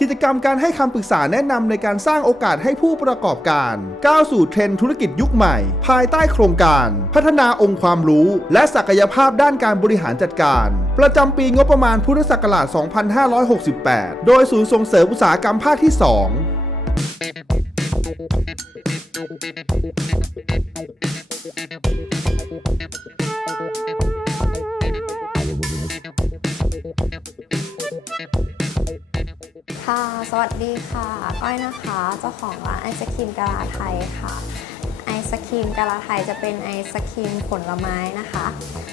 กิจกรรมการให้คำปรึกษาแนะนำในการสร้างโอกาสให้ผู้ประกอบการ ก้าวสู่เทรนด์ธุรกิจยุคใหม่ ภายใต้โครงการ พัฒนาองค์ความรู้ และศักยภาพด้านการบริหารจัดการ ประจำปีงบประมาณพุทธศักราช 2568 โดยศูนย์ส่งเสริมอุตสาหกรรมภาคที่ 2 ค่ะ สวัสดีค่ะ ก้อยนะคะ เจ้าของร้านไอศครีมกะลาไทยค่ะ ไอศครีมกะลาไทยจะเป็นไอศครีมผลไม้นะคะ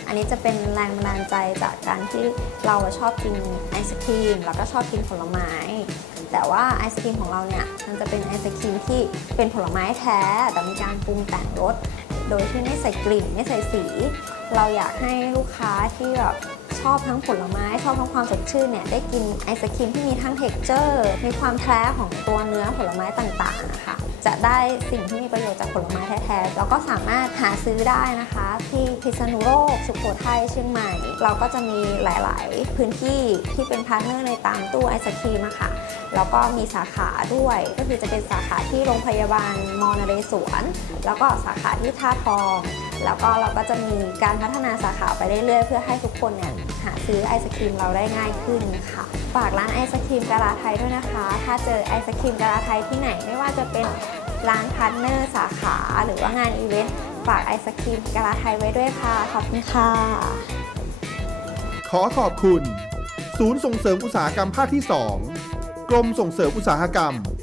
อันนี้จะเป็นแรงบันดาลใจจากการที่เราชอบกินไอศครีมแล้วก็ชอบกินผลไม้ แต่ว่าไอศครีมของเราเนี่ยมันจะเป็นไอศครีมที่เป็นผลไม้แท้ แต่มีการปรุงแต่งรส โดยที่ไม่ใส่กลิ่นไม่ใส่สี เราอยากให้ลูกค้าที่แบบ ชอบทั้งผลไม้ ชอบทั้งความสดชื่นเนี่ยได้กินไอศครีมที่มีทั้งเท็กเจอร์มีความแท้ของตัวเนื้อผลไม้ต่างๆนะคะจะได้สิ่งที่มีประโยชน์จากผลไม้แท้ๆแล้วก็สามารถหาซื้อได้นะคะ ที่พิษณุโลก สุโขทัยเชียงใหม่ เราก็จะมีหลายๆ พื้นที่ที่เป็นพาร์ทเนอร์ในตามตู้ไอศครีมอะค่ะแล้วก็มีสาขาด้วย ก็คือจะเป็นสาขาที่โรงพยาบาลมอนเรศวรแล้วก็สาขาที่ท่าทอง แล้วก็เราก็จะมีการพัฒนาสาขาไปเรื่อยๆ เพื่อให้ทุกคนเนี่ยหาซื้อไอศครีมเราได้ง่ายขึ้นค่ะฝากร้านไอศครีมกะลาไทยด้วยนะคะ ถ้าเจอไอศครีมกะลาไทยที่ไหนไม่ว่าจะเป็นร้านพาร์ทเนอร์สาขาหรือว่างานอีเวนต์ฝากไอศครีมกะลาไทยไว้ด้วยค่ะขอบคุณค่ะ ขอขอบคุณ ศูนย์ส่งเสริมอุตสาหกรรมภาคที่ 2 กรมส่งเสริมอุตสาหกรรม